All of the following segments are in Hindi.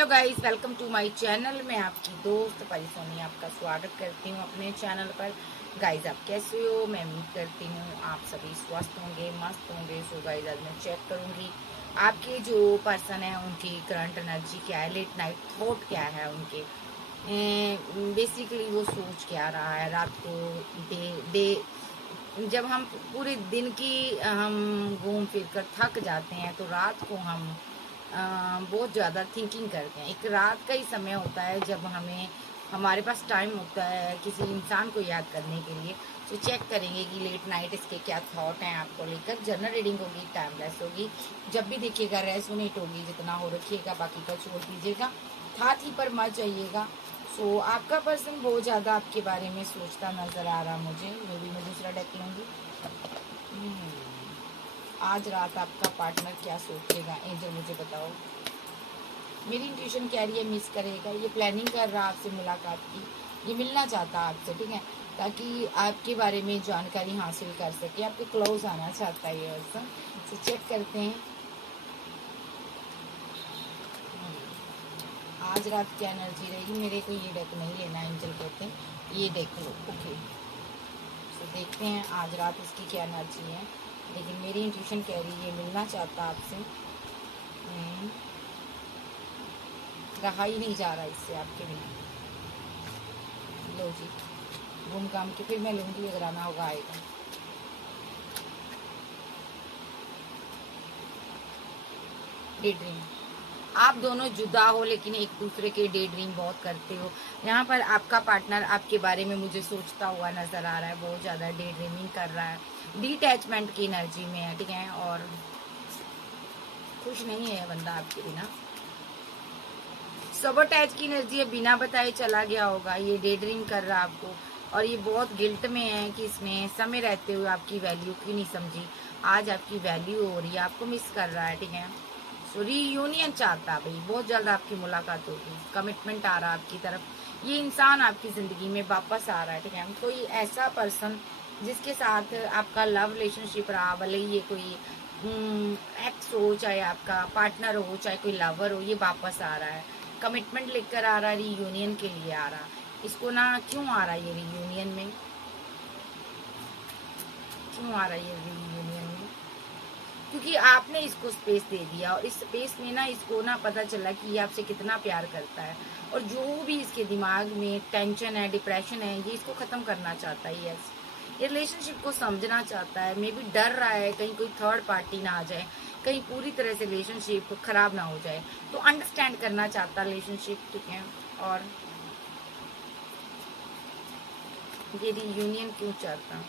Hello guys, welcome to my channel. मैं आपकी दोस्त परिसोनी आपका स्वागत करती हूँ अपने चैनल पर। गाइस, आप कैसे हो? मैं उम्मीद करती हूँ आप सभी स्वस्थ होंगे, मस्त होंगे। सो गाइस, आज मैं चेक करूँगी आपके जो पर्सन है उनकी करंट एनर्जी क्या है, लेट नाइट थॉट क्या है उनके। बेसिकली वो सोच क्या रहा है रात को। डे डे जब हम पूरे दिन की हम घूम फिर कर थक जाते हैं तो रात को हम बहुत ज़्यादा थिंकिंग करते हैं। एक रात का ही समय होता है जब हमारे पास टाइम होता है किसी इंसान को याद करने के लिए। तो चेक करेंगे कि लेट नाइट इसके क्या थॉट हैं आपको लेकर। जनरल रीडिंग होगी, टाइमलेस होगी। जब भी देखिएगा रेजोनेट होगी, जितना हो रखिएगा, बाकी का छोड़ दीजिएगा, हाथ ही पर मत जाइएगा। सो आपका पर्सन बहुत ज़्यादा आपके बारे में सोचता नज़र आ रहा मुझे। मे भी मैं दूसरा डेक लूँगी। आज रात आपका पार्टनर क्या सोचेगा, एंजल मुझे बताओ। मेरी इंट्यूशन कह रही है मिस करेगा, ये प्लानिंग कर रहा आपसे मुलाकात की, ये मिलना चाहता आपसे, ठीक है, ताकि आपके बारे में जानकारी हासिल कर सके, आपके क्लोज आना चाहता है ये पर्सन। तो चेक करते हैं आज रात क्या एनर्जी रहेगी। मेरे को ये डेक नहीं लेना, एंजल कहते हैं ये डेक लो। ओके, तो देखते हैं आज रात इसकी क्या एनर्जी है। लेकिन मेरी इंट्यूशन कह रही है मिलना चाहता आपसे। रहा ही नहीं जा रहा इससे आपके बिना। लो जी, घूम काम के फिर मैं लूँगी, अगर आना होगा आएगा। डे ड्रीम, आप दोनों जुदा हो लेकिन एक दूसरे के डे ड्रीम बहुत करते हो। यहाँ पर आपका पार्टनर आपके बारे में मुझे सोचता हुआ नजर आ रहा है, बहुत ज़्यादा डे ड्रीमिंग कर रहा है, डिटैचमेंट की एनर्जी में है, ठीक है, और खुश नहीं है बंदा आपके बिना। सबोटैज की एनर्जी है, बिना बताए चला गया होगा, ये डे ड्रीम कर रहा है आपको, और ये बहुत गिल्ट में है कि इसने समय रहते हुए आपकी वैल्यू क्यों नहीं समझी। आज आपकी वैल्यू हो रही है, आपको मिस कर रहा है, ठीक है। सो रीयूनियन चाहता है भाई, बहुत जल्द आपकी मुलाकात होगी, कमिटमेंट आ रहा है आपकी तरफ, ये इंसान आपकी ज़िंदगी में वापस आ रहा है, ठीक है। कोई ऐसा पर्सन जिसके साथ आपका लव रिलेशनशिप रहा, भले ये कोई एक्स हो, चाहे आपका पार्टनर हो, चाहे कोई लवर हो, ये वापस आ रहा है, कमिटमेंट लेकर आ रहा है, रीयूनियन के लिए आ रहा। इसको ना क्यों आ रहा है ये रीयूनियन में, क्यों आ रहा है ये रीयूनियन में? क्योंकि आपने इसको स्पेस दे दिया, और इस स्पेस में ना इसको ना पता चला कि ये आपसे कितना प्यार करता है, और जो भी इसके दिमाग में टेंशन है, डिप्रेशन है, ये इसको ख़त्म करना चाहता है। यस, ये रिलेशनशिप को समझना चाहता है। मे बी डर रहा है कहीं कोई थर्ड पार्टी ना आ जाए, कहीं पूरी तरह से रिलेशनशिप खराब ना हो जाए, तो अंडरस्टैंड करना चाहता है रिलेशनशिप, ठीक है। और ये रीयूनियन क्यों चाहता?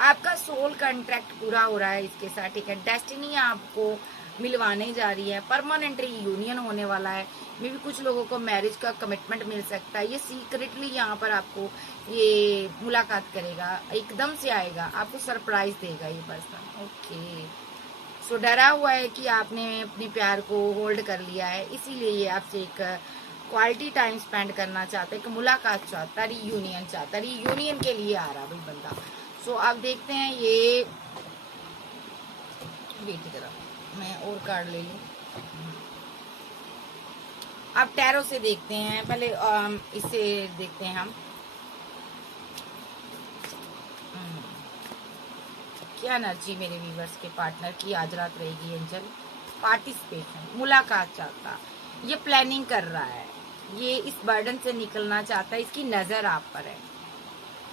आपका सोल कॉन्ट्रैक्ट पूरा हो रहा है इसके साथ, ठीक है। डेस्टिनी आपको मिलवाने जा रही है, परमानेंट यूनियन होने वाला है। मे भी कुछ लोगों को मैरिज का कमिटमेंट मिल सकता है। ये सीक्रेटली यहाँ पर आपको ये मुलाकात करेगा, एकदम से आएगा, आपको सरप्राइज देगा ये पर्सन। ओके, सो डरा हुआ है कि आपने अपने प्यार को होल्ड कर लिया है, इसीलिए ये आपसे एक क्वालिटी टाइम स्पेंड करना चाहता है, एक मुलाकात चाहता है, रीयूनियन चाहता है, रीयूनियन के लिए आ रहा भाई बंदा। सो अब देखते हैं ये, वेट की तरफ मैं और कार्ड ले लूँ। अब टैरो से देखते हैं, पहले इससे देखते हैं हम क्या एनर्जी मेरे व्यूवर्स के पार्टनर की आज रात रहेगी। एंजल पार्टिसिपेशन, मुलाकात चाहता, ये प्लानिंग कर रहा है, ये इस बर्डन से निकलना चाहता है, इसकी नज़र आप पर है,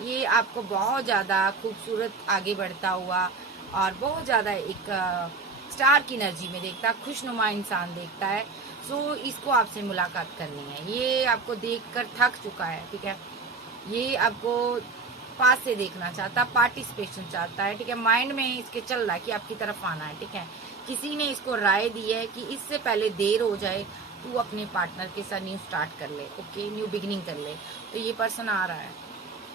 ये आपको बहुत ज़्यादा खूबसूरत आगे बढ़ता हुआ और बहुत ज़्यादा एक स्टार की एनर्जी में देखता है, खुशनुमा इंसान देखता है। सो इसको आपसे मुलाकात करनी है, ये आपको देखकर थक चुका है, ठीक है। ये आपको पास से देखना चाहता, पार्टिसिपेशन चाहता है, ठीक है। माइंड में इसके चल रहा है कि आपकी तरफ आना है, ठीक है। किसी ने इसको राय दी है कि इससे पहले देर हो जाए तू अपने पार्टनर के साथ न्यू स्टार्ट कर ले, ओके, न्यू बिगिनिंग कर ले। तो ये पर्सन आ रहा है,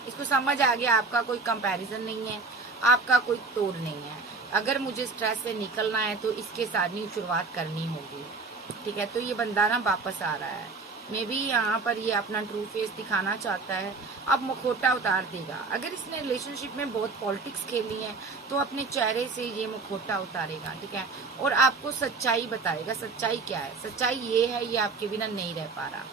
इसको समझ आ गया आपका कोई कंपैरिजन नहीं है, आपका कोई तोड़ नहीं है। अगर मुझे स्ट्रेस से निकलना है तो इसके साथ न्यू शुरुआत करनी होगी, ठीक है। तो ये बंदा ना वापस आ रहा है, मे बी यहाँ पर ये अपना ट्रू फेस दिखाना चाहता है, अब मुखौटा उतार देगा। अगर इसने रिलेशनशिप में बहुत पॉलिटिक्स खेली है तो अपने चेहरे से ये मुखौटा उतारेगा, ठीक है, और आपको सच्चाई बताएगा। सच्चाई क्या है? सच्चाई ये है, ये आपके बिना नहीं रह पा रहा,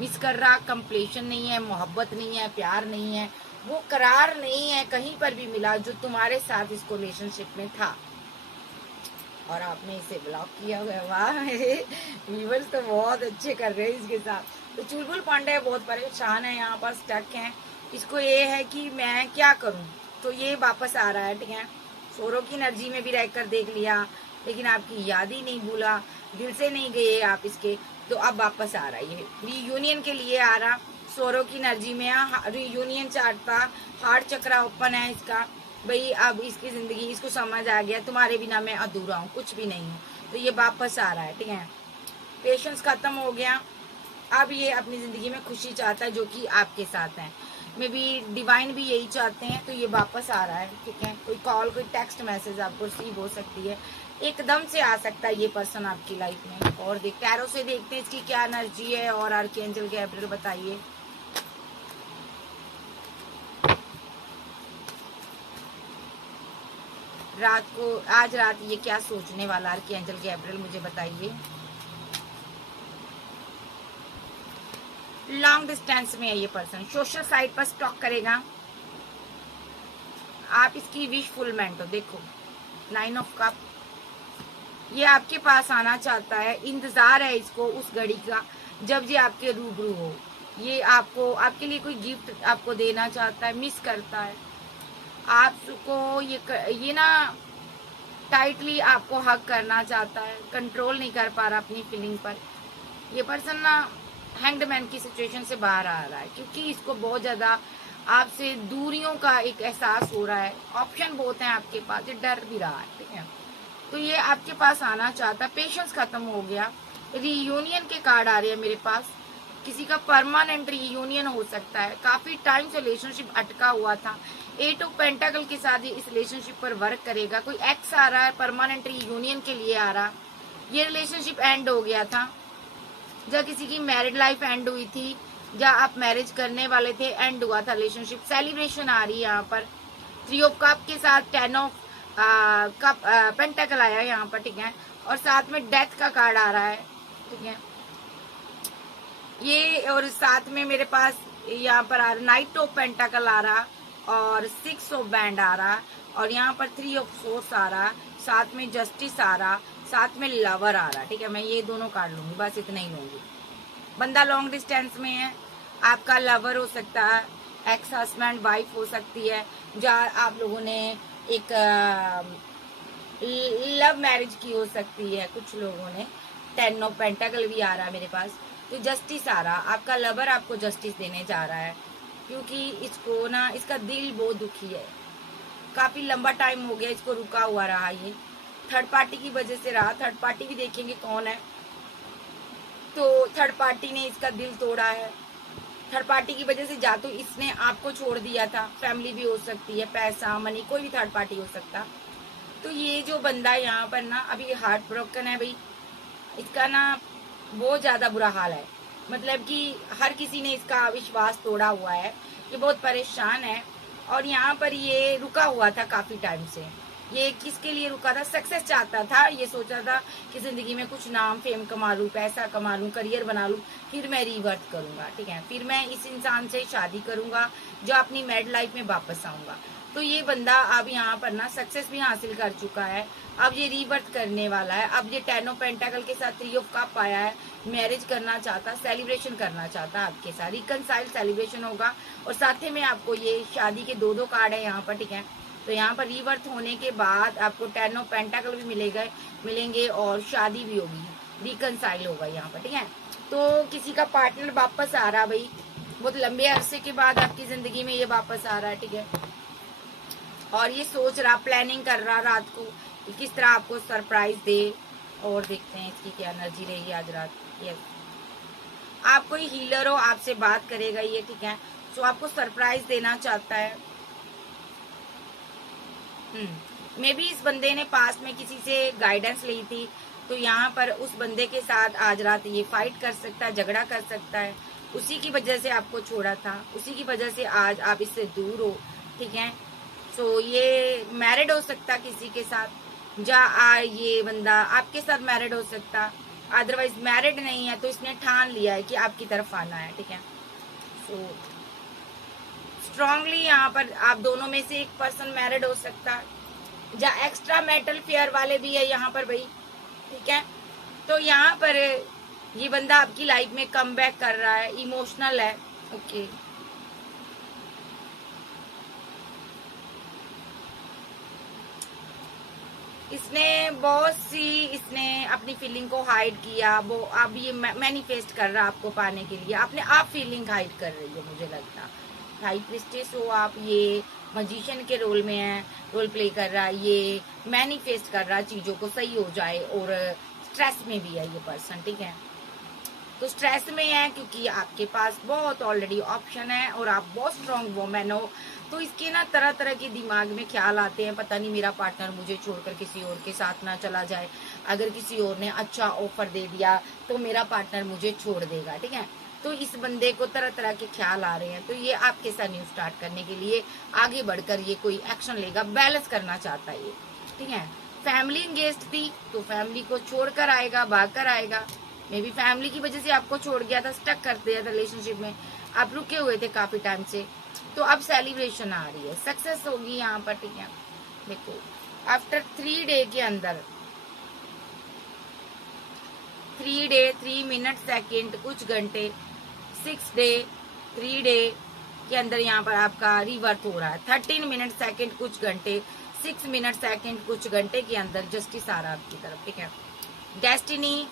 मिस कर रहा, कंप्लेशन नहीं है, मोहब्बत नहीं है, प्यार नहीं है, वो करार नहीं है कहीं पर भी मिला जो तुम्हारे साथ इसको रिलेशनशिप में था, और आपने इसे ब्लॉक किया हुआ है। वाह, मेरे व्यूअर्स तो बहुत अच्छे कर रहे हैं इसके साथ। तो चुलबुल पांडे बहुत परेशान है, यहाँ पर स्टक है। इसको ये है कि मैं क्या करूं, तो ये वापस आ रहा है, ठीक है। शोरों की एनर्जी में भी रहकर देख लिया, लेकिन आपकी याद ही नहीं भूला, दिल से नहीं गए आप इसके, तो अब वापस आ रहा है। ये रीयूनियन के लिए आ रहा, शोरों की एनर्जी में रीयूनियन चाहता, हार्ट चक्रा ओपन है इसका भाई। अब इसकी जिंदगी, इसको समझ आ गया तुम्हारे बिना मैं अधूरा हूँ, कुछ भी नहीं हूँ, तो ये वापस आ रहा है, ठीक है। पेशेंस खत्म हो गया, अब ये अपनी जिंदगी में खुशी चाहता है जो कि आपके साथ है। मे बी डिवाइन भी यही चाहते हैं, तो ये वापस आ रहा है, ठीक है। कोई कॉल, कोई टेक्स्ट मैसेज आपको रिसीव हो सकती है, एकदम से आ सकता है ये पर्सन आपकी लाइफ में। और टैरो से देखते हैं इसकी क्या एनर्जी है, और आर्कएंजल गैब्रियल बताइए। रात को, आज रात ये क्या सोचने वाला आर्कएंजल गैब्रियल, मुझे बताइए। लॉन्ग डिस्टेंस में है ये पर्सन, सोशल साइट पर स्टॉक करेगा। आप इसकी विश फुलमेंट हो, देखो 9 ऑफ कप, ये आपके पास आना चाहता है, इंतजार है इसको उस घड़ी का जब ये आपके रूबरू हो। ये आपको, आपके लिए कोई गिफ्ट आपको देना चाहता है, मिस करता है आपको। ये ना टाइटली आपको हक करना चाहता है, कंट्रोल नहीं कर पा रहा अपनी फीलिंग पर। ये पर्सन ना हैंग्ड मैन की सिचुएशन से बाहर आ रहा है, क्योंकि इसको बहुत ज्यादा आपसे दूरियों का एक एहसास हो रहा है। ऑप्शन बहुत हैं आपके पास, ये डर भी रहा है, ठीक है। तो ये आपके पास आना चाहता है, पेशेंस खत्म हो गया। रीयूनियन के कार्ड आ रहे हैं मेरे पास, किसी का परमानेंट रीयूनियन हो सकता है। काफी टाइम से रिलेशनशिप अटका हुआ था, 8 ऑफ पेंटाकल के साथ ये इस रिलेशनशिप पर वर्क करेगा। कोई एक्स आ रहा है, परमानेंट रीयूनियन के लिए आ रहा। ये रिलेशनशिप एंड हो गया था, जब किसी की मैरिड लाइफ एंड हुई थी, जब आप मैरिज करने वाले थे, एंड हुआ था रिलेशनशिप। सेलिब्रेशन आ रही है यहाँ पर, 3 ऑफ कप के साथ 10 ऑफ कप पेंटाकल आया है यहाँ पर, ठीक है, और साथ में डेथ का कार्ड आ रहा है, ठीक है। ये और साथ में मेरे पास यहाँ पर आ रहा नाइट ऑफ पेंटाकल आ रहा, और 6 ऑफ बैंड आ रहा, और यहाँ पर 3 ऑफ सोर्स आ रहा, साथ में जस्टिस आ रहा, साथ में लवर आ रहा, ठीक है। मैं ये दोनों कार्ड लूंगी, बस इतना ही लूंगी। बंदा लॉन्ग डिस्टेंस में है, आपका लवर हो सकता है, एक्स हस्बैंड वाइफ हो सकती है, जहाँ आप लोगों ने एक लव मैरिज की हो सकती है कुछ लोगों ने। 10 ऑफ पेंटाकल भी आ रहा है मेरे पास, तो जस्टिस आ रहा, आपका लवर आपको जस्टिस देने जा रहा है, क्योंकि इसको ना, इसका दिल बहुत दुखी है, काफी लंबा टाइम हो गया इसको रुका हुआ रहा। ये थर्ड पार्टी की वजह से रहा, थर्ड पार्टी भी देखेंगे कौन है। तो थर्ड पार्टी ने इसका दिल तोड़ा है, थर्ड पार्टी की वजह से जा तो इसने आपको छोड़ दिया था, फैमिली भी हो सकती है, पैसा मनी, कोई भी थर्ड पार्टी हो सकता। तो ये जो बंदा यहाँ पर ना अभी हार्ट ब्रोकन है भाई, इसका ना बहुत ज्यादा बुरा हाल है, मतलब कि हर किसी ने इसका विश्वास तोड़ा हुआ है, ये बहुत परेशान है। और यहाँ पर ये रुका हुआ था काफी टाइम से। ये किसके लिए रुका था? सक्सेस चाहता था, ये सोचा था कि जिंदगी में कुछ नाम फेम कमा लूं, पैसा कमा लूं, करियर बना लूं, फिर मैं रिवर्ट करूंगा, ठीक है, फिर मैं इस इंसान से शादी करूंगा, जो अपनी मैरिड लाइफ में वापस आऊंगा। तो ये बंदा अब यहाँ पर ना सक्सेस भी हासिल कर चुका है, अब ये रिवर्ट करने वाला है। अब ये 10 ऑफ पेंटाकल के साथ 3 ऑफ कप आया है, मैरिज करना चाहता, सेलिब्रेशन करना चाहता आपके साथ, रिकनसाइल सेलिब्रेशन होगा। और साथ में आपको ये शादी के 2 कार्ड है यहाँ पर, ठीक है। तो यहाँ पर रिवर्थ होने के बाद आपको 10 ऑफ पेंटाकल भी मिलेंगे और शादी भी होगी, रिकनसाइल होगा यहाँ पर, ठीक है। तो किसी का पार्टनर वापस आ रहा भाई, बहुत लंबे अरसे के बाद आपकी जिंदगी में ये वापस आ रहा है, ठीक है। और ये सोच रहा, प्लानिंग कर रहा रात को कि किस तरह आपको सरप्राइज दे। और देखते हैं इसकी क्या एनर्जी रहेगी आज रात। यस, आप कोई हीलर हो, आपसे बात करेगा ये, ठीक है। तो आपको सरप्राइज देना चाहता है। मे बी इस बंदे ने पास में किसी से गाइडेंस ली थी, तो यहाँ पर उस बंदे के साथ आज रात ये फाइट कर सकता है, झगड़ा कर सकता है, उसी की वजह से आपको छोड़ा था, उसी की वजह से आज आप इससे दूर हो, ठीक है। सो ये मैरिड हो सकता किसी के साथ, ये बंदा आपके साथ मैरिड हो सकता, अदरवाइज मैरिड नहीं है तो इसने ठान लिया है कि आपकी तरफ आना है, ठीक है। सो स्ट्रांगली यहाँ पर आप दोनों में से एक पर्सन मैरिड हो सकता है, या एक्स्ट्रा मैरिटल फेयर वाले भी है यहाँ पर भाई, ठीक है। तो यहाँ पर ये बंदा आपकी लाइफ में कम बैक कर रहा है, इमोशनल है, ओके। इसने अपनी फीलिंग को हाइड किया, वो अब ये मैनिफेस्ट कर रहा है आपको पाने के लिए, अपने आप फीलिंग हाइड कर रही है मुझे लगता। हाई प्रिस्टेस हो आप, ये मजिशियन के रोल में है, रोल प्ले कर रहा है, ये मैनिफेस्ट कर रहा है चीजों को सही हो जाए, और स्ट्रेस में भी है ये पर्सन, ठीक है। तो स्ट्रेस में है क्योंकि आपके पास बहुत ऑलरेडी ऑप्शन है और आप बहुत स्ट्रॉन्ग वोमेन हो, तो इसके ना तरह तरह के दिमाग में ख्याल आते हैं, पता नहीं मेरा पार्टनर मुझे छोड़कर किसी और के साथ ना चला जाए, अगर किसी और ने अच्छा ऑफर दे दिया तो मेरा पार्टनर मुझे छोड़ देगा, ठीक है। तो इस बंदे को तरह तरह के ख्याल आ रहे हैं, तो ये आपके साथ न्यू स्टार्ट करने के लिए आगे बढ़कर ये कोई एक्शन लेगा, बैलेंस करना चाहता है ये, ठीक है। फैमिली एंगेज्ड थी तो फैमिली को छोड़कर आएगा, भाग कर आएगा, मे बी फैमिली की वजह से आपको छोड़ गया था, स्टक कर दिया था रिलेशनशिप में, आप रुके हुए थे काफी टाइम से, तो अब सेलिब्रेशन आ रही है, सक्सेस होगी यहाँ पर, ठीक है। देखो आफ्टर 3 डे के अंदर, 3 डे 3 मिनट सेकेंड कुछ घंटे, 6 डे 3 डे के अंदर यहाँ पर आपका रिवर्थ हो रहा है, 13 मिनट सेकेंड कुछ घंटे, 6 मिनट सेकेंड कुछ घंटे के अंदर जस्टिस आ रहा है आपकी तरफ, ठीक है। डेस्टिनी,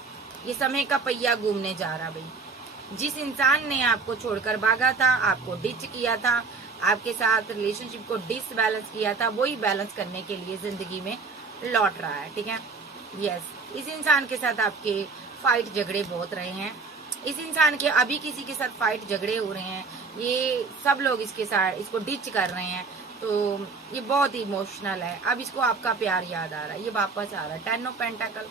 ये समय का पहिया घूमने जा रहा भाई। जिस इंसान ने आपको छोड़कर भागा था, आपको डिच किया था, आपके साथ रिलेशनशिप को डिसबैलेंस किया था, वही बैलेंस करने के लिए जिंदगी में लौट रहा है, ठीक है। यस, इस इंसान के साथ आपके फाइट झगड़े बहुत रहे हैं, इस इंसान के अभी किसी के साथ फाइट झगड़े हो रहे हैं, ये सब लोग इसके साथ इसको डिच कर रहे हैं, तो ये बहुत इमोशनल है। अब इसको आपका प्यार याद आ रहा है, ये वापस आ रहा है, 10 ऑफ पेंटाकल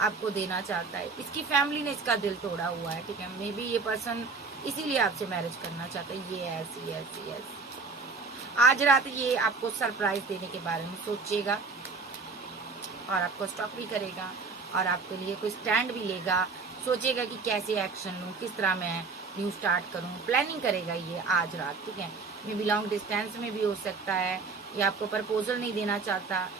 आपको देना चाहता है, इसकी फैमिली ने इसका दिल तोड़ा हुआ है, ठीक है। मे बी ये पर्सन इसीलिए आपसे मैरिज करना चाहता है, ये ऐसी ऐसी ऐसी। आज रात ये आपको सरप्राइज देने के बारे में सोचेगा और आपको स्टॉप भी करेगा और आपके लिए कोई स्टैंड भी लेगा, सोचेगा कि कैसे एक्शन लूँ, किस तरह मैं न्यू स्टार्ट करूँ, प्लानिंग करेगा ये आज रात, ठीक है। मे बी लॉन्ग डिस्टेंस में भी हो सकता है, ये आपको प्रपोजल नहीं देना चाहता,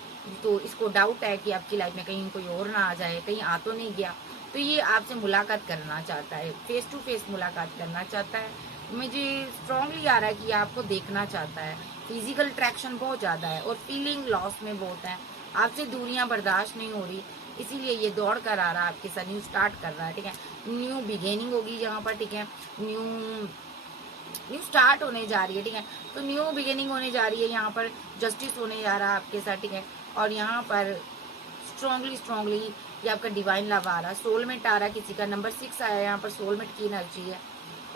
तो इसको डाउट है कि आपकी लाइफ में कहीं कोई और ना आ जाए, कहीं आ तो नहीं गया, तो ये आपसे मुलाकात करना चाहता है, फेस टू फेस मुलाकात करना चाहता है। मुझे स्ट्रांगली आ रहा है कि आपको देखना चाहता है, फिजिकल अट्रैक्शन बहुत ज़्यादा है और फीलिंग लॉस में बहुत है, आपसे दूरियां बर्दाश्त नहीं हो रही, इसीलिए ये दौड़ कर आ रहा है आपके साथ, न्यू स्टार्ट कर रहा है, ठीक है। न्यू बिगेनिंग होगी यहाँ पर, ठीक है, न्यू स्टार्ट होने जा रही है, ठीक है। तो न्यू बिगिनिंग होने जा रही है, यहाँ पर जस्टिस होने जा रहा है आपके साथ, ठीक है। और यहाँ पर स्ट्रांगली ये आपका डिवाइन लव आ रहा है, सोलमेट आ रहा है, किसी का नंबर 6 आया है, यहाँ पर सोलमेट की एनर्जी है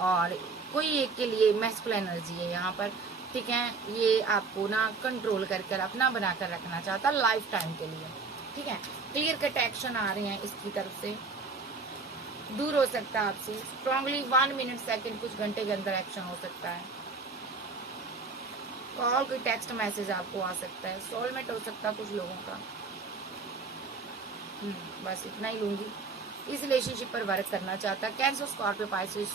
और कोई एक के लिए मैस्कुलिन एनर्जी है यहाँ पर, ठीक है। ये आपको ना कंट्रोल कर अपना बनाकर रखना चाहता है लाइफ टाइम के लिए, ठीक है। क्लियर कट एक्शन आ रहे हैं इसकी तरफ से, दूर हो सकता है आपसे, स्ट्रांगली 1 मिनट सेकेंड कुछ घंटे के अंदर एक्शन हो सकता है, कॉल कोई टेक्स्ट मैसेज आपको आ सकता है, सोलमेट हो सकता है कुछ लोगों का। बस इतना ही लूंगी। इस रिलेशनशिप पर वर्क करना चाहता है, कैंसर, स्कॉर्पियो, पाइसेस,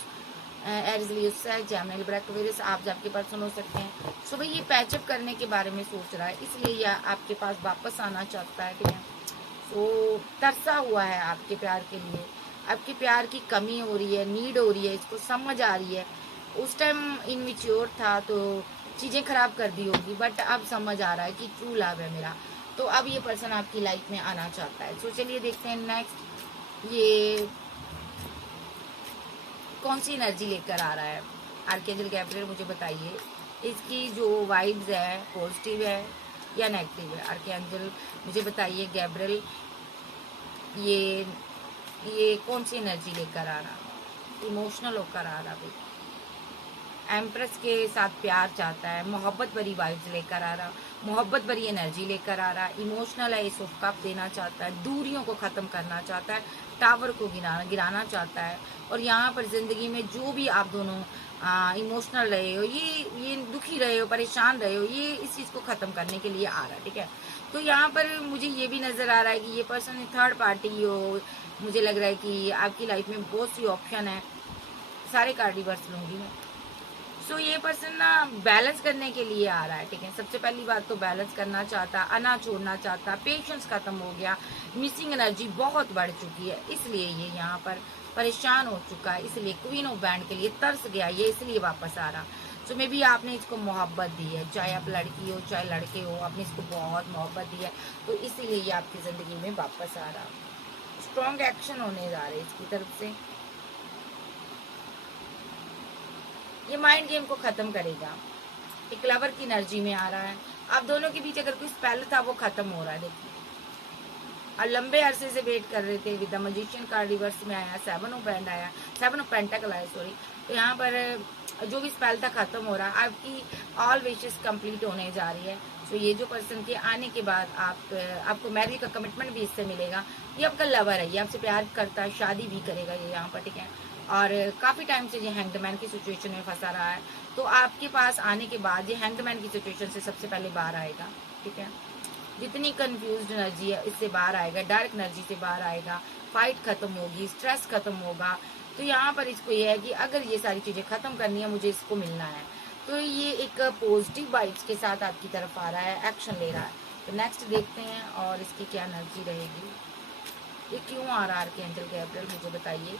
एरीज, लियो, जेमिनी, लिब्रा, एक्वेरियस, आप आपके पर्सन हो सकते हैं। सो भाई ये पैचअप करने के बारे में सोच रहा है, इसलिए यह आपके पास वापस आना चाहता है, ठीक है। सो तरसा हुआ है आपके प्यार के लिए, आपके प्यार की कमी हो रही है, नीड हो रही है, इसको समझ आ रही है। उस टाइम इनमेच्योर था तो चीज़ें खराब कर दी होगी, बट अब समझ आ रहा है कि ट्रू लव है मेरा, तो अब ये पर्सन आपकी लाइफ में आना चाहता है। सो चलिए देखते हैं नेक्स्ट ये कौन सी एनर्जी लेकर आ रहा है। आर्कएंजल गैब्रियल मुझे बताइए, इसकी जो वाइब्स है पॉजिटिव है या नेगेटिव है। आर्कएंजल मुझे बताइए गैब्रियल, ये कौन सी एनर्जी लेकर आ रहा, इमोशनल होकर आ रहा भाई। एम्प्रेस के साथ प्यार चाहता है, मोहब्बत भरी वाइब्स लेकर आ रहा, मोहब्बत भरी एनर्जी लेकर आ रहा, इमोशनल है, एस ऑफ कप देना चाहता है, दूरियों को ख़त्म करना चाहता है, टावर को गिराना चाहता है। और यहाँ पर ज़िंदगी में जो भी आप दोनों इमोशनल रहे हो, ये दुखी रहे हो, परेशान रहे हो, ये इस चीज़ को ख़त्म करने के लिए आ रहा है, ठीक है। तो यहाँ पर मुझे ये भी नज़र आ रहा है कि ये पर्सन थर्ड पार्टी हो। मुझे लग रहा है कि आपकी लाइफ में बहुत सी ऑप्शन है, सारे कार्ड रिवर्स लूंगी मैं। सो ये पर्सन ना बैलेंस करने के लिए आ रहा है, ठीक है। सबसे पहली बात तो बैलेंस करना चाहता, अना छोड़ना चाहता, पेशेंस खत्म हो गया, मिसिंग एनर्जी बहुत बढ़ चुकी है, इसलिए ये यहाँ पर परेशान हो चुका है, इसलिए क्वीन ऑफ बैंड के लिए तरस गया ये, इसलिए वापस आ रहा। सो मे बी आपने इसको मोहब्बत दी है, चाहे आप लड़की हो चाहे लड़के हो, आपने इसको बहुत मोहब्बत दी है, तो इसीलिए ये आपकी ज़िंदगी में वापस आ रहा। स्ट्रॉन्ग एक्शन होने जा रहे इसकी तरफ से। ये माइंड गेम को खत्म करेगा, एक लवर की एनर्जी में आ रहा है। आप दोनों के बीच अगर कोई स्पेल था वो खत्म हो रहा है, देखिए। और लंबे अरसे से वेट कर रहे थे, with the magician card reverse में आया, 7 ऑफ बैंड आया, 7 ऑफ पेंटाकल आया, सॉरी। तो यहाँ पर जो भी स्पेल था खत्म हो रहा है, आपकी ऑल विशेस कंप्लीट होने जा रही है। तो ये जो पर्सन के आने के बाद आपको मैरिज का कमिटमेंट भी इससे मिलेगा। ये आपका लवर है, ये आपसे प्यार करता है, शादी भी करेगा ये यहाँ पर, ठीक है। और काफ़ी टाइम से ये हैंगमैन की सिचुएशन में फंसा रहा है, तो आपके पास आने के बाद ये हैंगमैन की सिचुएशन से सबसे पहले बाहर आएगा, ठीक है। जितनी कंफ्यूज्ड एनर्जी है इससे बाहर आएगा, डार्क एनर्जी से बाहर आएगा, फाइट खत्म होगी, स्ट्रेस खत्म होगा। तो यहाँ पर इसको ये है कि अगर ये सारी चीज़ें खत्म करनी है, मुझे इसको मिलना है। तो ये एक पॉजिटिव वाइब्स के साथ आपकी तरफ आ रहा है, एक्शन ले रहा है। तो नेक्स्ट देखते हैं और इसकी क्या एनर्जी रहेगी, ये क्यों आ रहा है आर्कएंजल गैब्रियल, मुझे बताइए।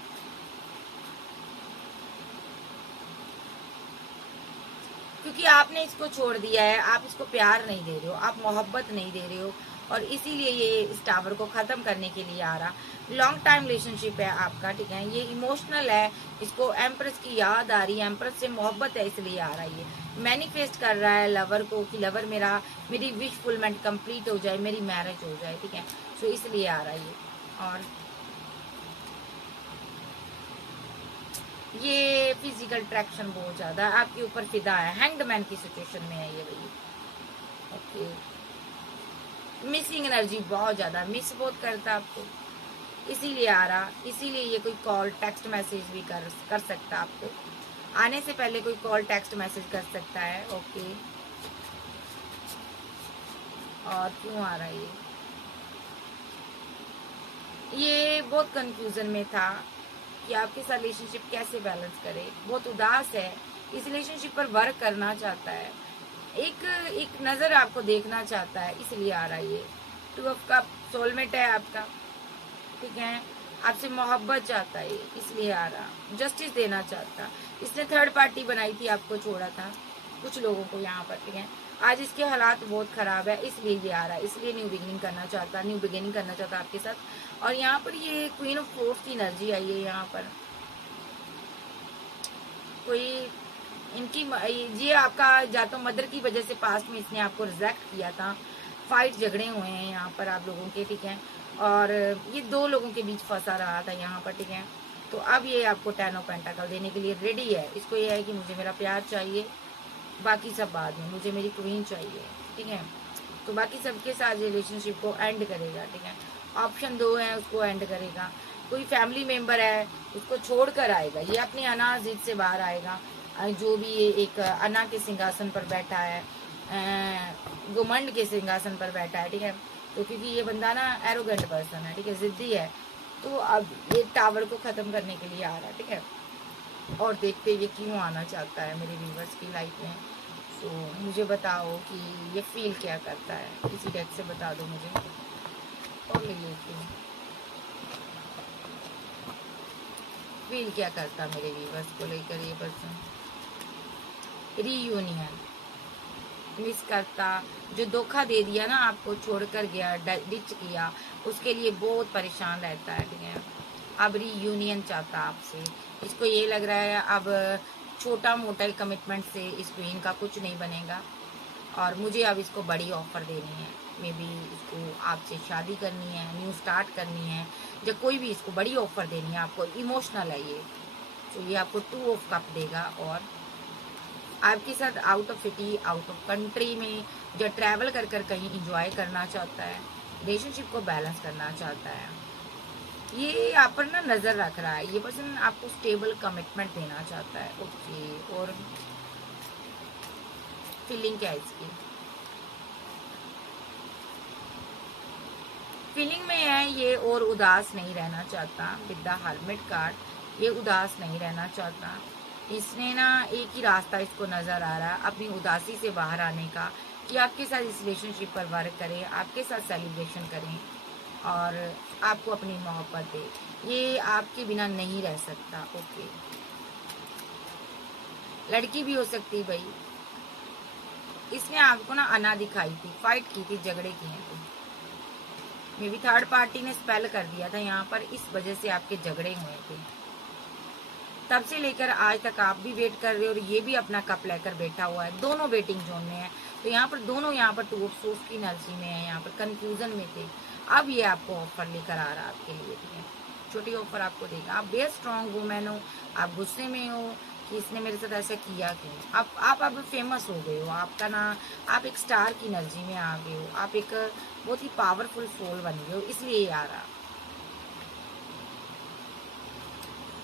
क्योंकि आपने इसको छोड़ दिया है, आप इसको प्यार नहीं दे रहे हो, आप मोहब्बत नहीं दे रहे हो, और इसीलिए ये इस टावर को ख़त्म करने के लिए आ रहा। लॉन्ग टाइम रिलेशनशिप है आपका, ठीक है। ये इमोशनल है, इसको एम्प्रेस की याद आ रही है, एम्प्रेस से मोहब्बत है, इसलिए आ रहा है। ये मैनिफेस्ट कर रहा है लवर को कि लवर मेरी विश फुलमेंट कंप्लीट हो जाए, मेरी मैरिज हो जाए, ठीक है। सो इसलिए आ रहा है ये। और ये फिजिकल अट्रैक्शन बहुत ज्यादा आपके ऊपर फिदा है, हैंग्ड मैन की सिचुएशन में है ये भाई। ओके, मिसिंग एनर्जी बहुत ज्यादा, मिस बहुत करता आपको, इसीलिए आ रहा। इसीलिए ये कोई कॉल टेक्स्ट मैसेज भी कर सकता आपको, आने से पहले कोई कॉल टेक्स्ट मैसेज कर सकता है। ओके, और क्यों आ रहा है ये बहुत कंफ्यूजन में था कि आपके साथ रिलेशनशिप कैसे बैलेंस करे, बहुत उदास है, इस रिलेशनशिप पर वर्क करना चाहता है, एक नज़र आपको देखना चाहता है, इसलिए आ रहा है ये। 2 ऑफ कप सोलमेट है आपका, ठीक है। आपसे मोहब्बत चाहता है, इसलिए आ रहा। जस्टिस देना चाहता, इसने थर्ड पार्टी बनाई थी, आपको छोड़ा था कुछ लोगों को यहाँ पर, ठीक है। आज इसके हालात बहुत ख़राब है, इसलिए ये आ रहा है, इसलिए न्यू बिगिनिंग करना चाहता, न्यू बिगिनिंग करना चाहता आपके साथ। और यहाँ पर ये क्वीन ऑफ फोर्स की एनर्जी आई है यहाँ पर। कोई इनकी ये आपका या तो मदर की वजह से पास्ट में इसने आपको रिजेक्ट किया था, फाइट झगड़े हुए हैं यहाँ पर आप लोगों के, ठीक है। और ये 2 लोगों के बीच फंसा रहा था यहाँ पर, ठीक है। तो अब ये आपको 10 ऑफ पेंटाकल देने के लिए रेडी है। इसको ये है कि मुझे मेरा प्यार चाहिए, बाकी सब बाद में, मुझे मेरी क्वीन चाहिए, ठीक है। तो बाकी सबके साथ रिलेशनशिप को एंड करेगा, ठीक है। ऑप्शन 2 है, उसको एंड करेगा। कोई फैमिली मेम्बर है उसको छोड़ कर आएगा, ये अपनी अना जिद से बाहर आएगा। जो भी ये एक अना के सिंहासन पर बैठा है, घुमंड के सिंहासन पर बैठा है, ठीक है। तो क्योंकि ये बंदा ना एरोगेंट पर्सन है, ठीक है, जिद्दी है, तो अब ये टावर को ख़त्म करने के लिए आ रहा है, ठीक है। और देखते ये क्यों आना चाहता है मेरे व्यूवर्स की लाइफ में। तो मुझे बताओ कि ये फील क्या करता है, किसी डेक से बता दो मुझे। और ये फील क्या करता मेरे व्यूवर्स को लेकर ये पर्सन। रीयूनियन मिस करता, जो धोखा दे दिया ना आपको, छोड़कर गया, डिच किया, उसके लिए बहुत परेशान रहता है, ठीक है। अब रीयूनियन चाहता आपसे, इसको ये लग रहा है अब छोटा मोटा कमिटमेंट से इस क्वीन का कुछ नहीं बनेगा, और मुझे अब इसको बड़ी ऑफर देनी है। मे बी इसको आपसे शादी करनी है, न्यू स्टार्ट करनी है, या कोई भी इसको बड़ी ऑफर देनी है आपको, इमोशनल है ये। तो ये आपको 2 ऑफ कप देगा, और आपके साथ out of city, out of country में जो ट्रैवल कर कर कहीं इंजॉय करना चाहता है, रिलेशनशिप को बैलेंस करना चाहता है। ये आप पर ना नजर रख रहा है, ये पर्सन आपको स्टेबल कमिटमेंट देना चाहता है। ओके, और फीलिंग क्या है इसकी? फीलिंग में है ये, और उदास नहीं रहना चाहता। विद द हर्मिट कार्ड ये उदास नहीं रहना चाहता। इसने ना एक ही रास्ता इसको नजर आ रहा है अपनी उदासी से बाहर आने का, कि आपके साथ इस रिलेशनशिप पर वर्क करें, आपके साथ सेलिब्रेशन करें और आपको अपनी मोहब्बत दे। ये आपके बिना नहीं रह सकता। ओके, लड़की भी हो सकती भाई। इसने आपको ना अना दिखाई थी, फाइट की थी, झगड़े किए थे। मे भी थर्ड पार्टी ने स्पेल कर दिया था यहाँ पर, इस वजह से आपके झगड़े हुए थे। तब से लेकर आज तक आप भी वेट कर रहे हो और ये भी अपना कप लेकर बैठा हुआ है। दोनों वेटिंग जोन में है, तो यहाँ पर दोनों यहाँ पर टू ऑफ सोर्स की एनर्जी में है, यहाँ पर कंफ्यूजन में थे। अब ये आपको ऑफर लेकर आ रहा है आपके लिए, ठीक है, छोटी ऑफर आपको देगा। आप बेस्ट स्ट्रॉन्ग वुमेन हो, आप गुस्से में हो कि इसने मेरे साथ ऐसा किया क्यों। आप अब फेमस हो गए हो, आपका ना, आप एक स्टार की एनर्जी में आ गए हो, आप एक बहुत ही पावरफुल सोल बन गए हो, इसलिए ये आ रहा।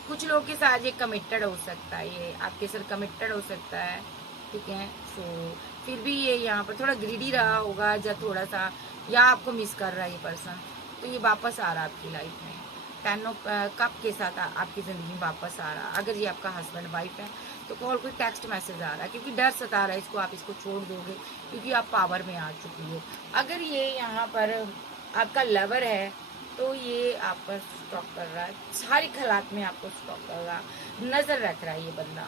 कुछ लोग के साथ ये कमिटेड हो सकता है, ये आपके साथ कमिटेड हो सकता है, ठीक है। सो फिर भी ये यहाँ पर थोड़ा ग्रीडी रहा होगा, या थोड़ा सा, या आपको मिस कर रहा है ये पर्सन, तो ये वापस आ रहा है आपकी लाइफ में। 10 ऑफ कप के साथ आपकी ज़िंदगी में वापस आ रहा। अगर ये आपका हस्बैंड वाइफ है तो कॉल कोई टेक्स्ट मैसेज आ रहा है, क्योंकि डर सता रहा है इसको, आप इसको छोड़ दोगे क्योंकि आप पावर में आ चुकी हो। अगर ये यहाँ पर आपका लवर है तो ये आप पर स्टॉक कर रहा है, सारी हालात में आपको स्टॉक कर रहा, नज़र रख रहा है। ये बंदा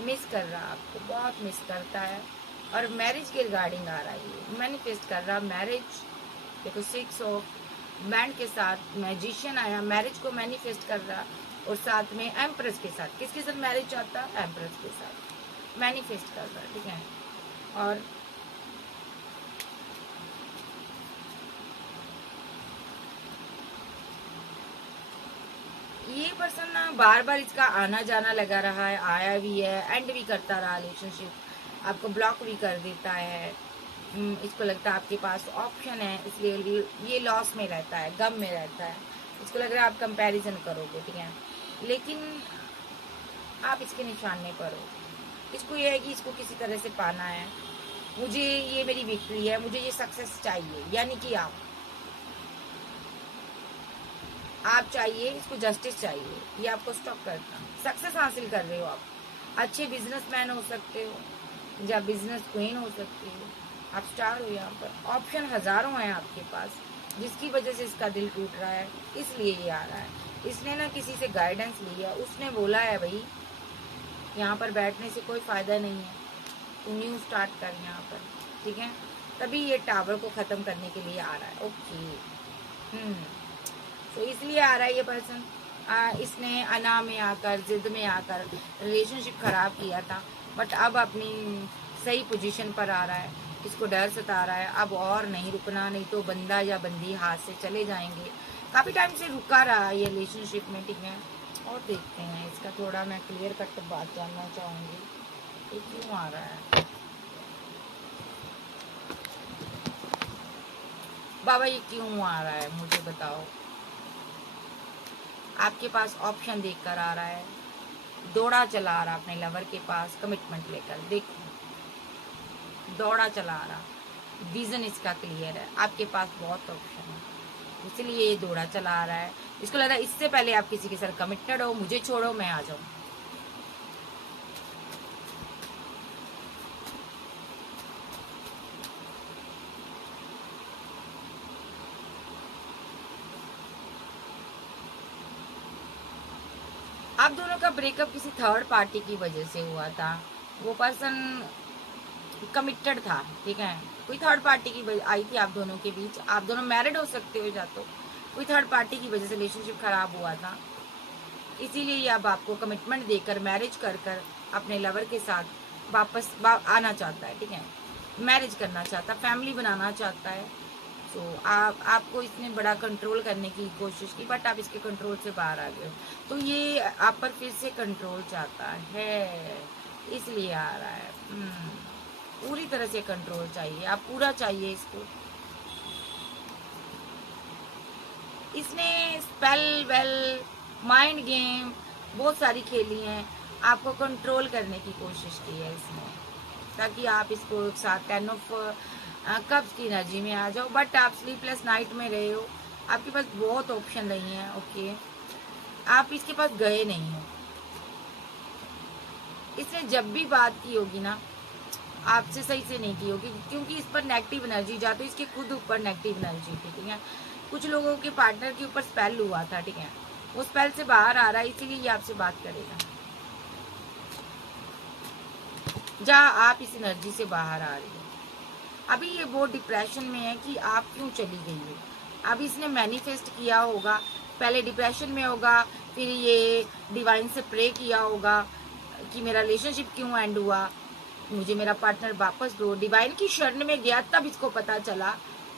मिस कर रहा है आपको, बहुत मिस करता है। और मैरिज के रिगार्डिंग आ रहा है, ये मैनिफेस्ट कर रहा मैरिज। देखो 6 ऑफ बैंड के साथ मैजिशियन आया, मैरिज को मैनिफेस्ट कर रहा, और साथ में एम्प्रेस के साथ, किसके साथ मैरिज चाहता है? एम्प्रेस के साथ मैनिफेस्ट कर रहा है, ठीक है। और ये पर्सन ना बार बार इसका आना जाना लगा रहा है, आया भी है, एंड भी करता रहा रिलेशनशिप, आपको ब्लॉक भी कर देता है। इसको लगता है आपके पास ऑप्शन है, इसलिए ये लॉस में रहता है, गम में रहता है। इसको लग रहा है आप कंपैरिजन करोगे, ठीक है, लेकिन आप इसके निशाने पर हो। इसको ये है कि इसको किसी तरह से पाना है, मुझे ये मेरी विक्ट्री है, मुझे ये सक्सेस चाहिए, यानी कि आप चाहिए, इसको जस्टिस चाहिए, ये आपको स्टॉप करता। सक्सेस हासिल कर रहे हो आप, अच्छे बिजनेसमैन हो सकते हो या बिजनेस क्वीन हो सकती हो, आप स्टार हो। यहाँ पर ऑप्शन हजारों हैं आपके पास, जिसकी वजह से इसका दिल टूट रहा है, इसलिए ये आ रहा है। इसने ना किसी से गाइडेंस लिया, उसने बोला है भाई यहाँ पर बैठने से कोई फायदा नहीं है, तू न्यू स्टार्ट कर यहाँ पर, ठीक है। तभी ये टावर को खत्म करने के लिए आ रहा है। ओके, तो इसलिए आ रहा है ये पर्सन। इसने अना में आकर, जिद में आकर रिलेशनशिप खराब किया था, बट अब अपनी सही पोजीशन पर आ रहा है। इसको डर सता रहा है, अब और नहीं रुकना, नहीं तो बंदा या बंदी हाथ से चले जाएंगे। काफ़ी टाइम से रुका रहा ये रिलेशनशिप में, ठीक है। और देखते हैं इसका, थोड़ा मैं क्लियर कट बात जानना चाहूँगी, ये क्यों आ रहा है बाबा, ये क्यों आ रहा है मुझे बताओ। आपके पास ऑप्शन देखकर आ रहा है, दौड़ा चला आ रहा अपने लवर के पास कमिटमेंट लेकर, देखो दौड़ा चला आ रहा। विजन इसका क्लियर है, आपके पास बहुत ऑप्शन है, इसलिए ये दौड़ा चला आ रहा है। इसको लग रहा है इससे पहले आप किसी के साथ कमिटेड हो, मुझे छोड़ो मैं आ जाऊं। आप दोनों का ब्रेकअप किसी थर्ड पार्टी की वजह से हुआ था। वो पर्सन कमिटेड था, ठीक है, कोई थर्ड पार्टी की आई थी आप दोनों के बीच। आप दोनों मैरिड हो सकते हो, या तो कोई थर्ड पार्टी की वजह से रिलेशनशिप खराब हुआ था, इसीलिए ये अब आपको कमिटमेंट देकर, मैरिज कर कर अपने लवर के साथ वापस आना चाहता है, ठीक है, मैरिज करना चाहता, फैमिली बनाना चाहता है। तो आपको इसने बड़ा कंट्रोल करने की कोशिश की, बट आप इसके कंट्रोल से बाहर आ गए हो। तो ये आप पर फिर से कंट्रोल चाहता है, इसलिए आ रहा है। पूरी तरह से कंट्रोल चाहिए, आप पूरा चाहिए इसको। इसने स्पेल वेल माइंड गेम बहुत सारी खेली हैं, आपको कंट्रोल करने की कोशिश की है इसने, ताकि आप इसको एक साथ 10 ऑफ कप्स की एनर्जी में आ जाओ। बट आप स्लीपलेस नाइट में रहे हो, आपके पास बहुत ऑप्शन नहीं है। ओके, आप इसके पास गए नहीं हो। इसने जब भी बात की होगी ना, आपसे सही से नहीं की होगी, क्योंकि इस पर नेगेटिव एनर्जी जाती है, इसके खुद ऊपर नेगेटिव एनर्जी थी। ठीक है, कुछ लोगों के पार्टनर के ऊपर स्पेल हुआ था। ठीक है, वो स्पेल से बाहर आ रहा है, इसीलिए ये आपसे बात करेगा। जहाँ आप इस एनर्जी से बाहर आ रही हो, अभी ये बहुत डिप्रेशन में है कि आप क्यों चली गई हो। अभी इसने मैनिफेस्ट किया होगा, पहले डिप्रेशन में होगा, फिर ये डिवाइन से प्रे किया होगा कि मेरा रिलेशनशिप क्यों एंड हुआ, मुझे मेरा पार्टनर वापस दो। डिवाइन की शरण में गया, तब इसको पता चला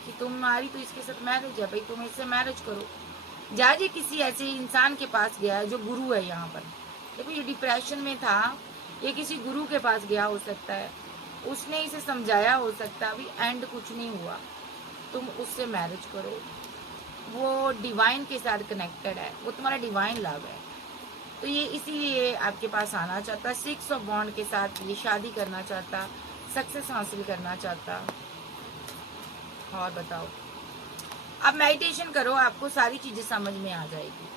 कि तुम्हारी तो इसके साथ मैरिज है भाई, तुम इससे मैरिज करो। जहाँ ये किसी ऐसे इंसान के पास गया है जो गुरु है यहाँ पर। देखो, ये डिप्रेशन में था, ये किसी गुरु के पास गया हो सकता है, उसने इसे समझाया हो सकता है, अभी एंड कुछ नहीं हुआ, तुम उससे मैरिज करो। वो डिवाइन के साथ कनेक्टेड है, वो तुम्हारा डिवाइन लव है, तो ये इसीलिए आपके पास आना चाहता। 6 ऑफ बॉन्ड के साथ ये शादी करना चाहता, सक्सेस हासिल करना चाहता। और बताओ, अब मेडिटेशन करो, आपको सारी चीजें समझ में आ जाएगी।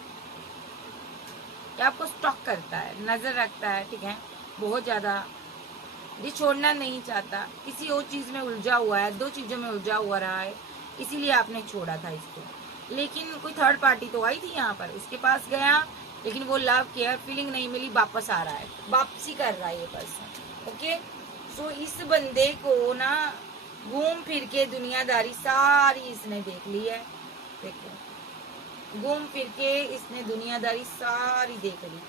ये आपको स्टॉक करता है, नजर रखता है। ठीक है, बहुत ज्यादा ये छोड़ना नहीं चाहता, किसी और चीज में उलझा हुआ है, 2 चीजों में उलझा हुआ रहा है, इसीलिए आपने छोड़ा था इसको। लेकिन कोई थर्ड पार्टी तो आई थी यहाँ पर, उसके पास गया, लेकिन वो लव केयर फीलिंग नहीं मिली, वापस आ रहा है, वापसी कर रहा है ये पर्सन। ओके, सो इस बंदे को ना घूम फिर के दुनियादारी सारी इसने देख ली है। देखो, घूम फिर के इसने दुनियादारी सारी देख ली,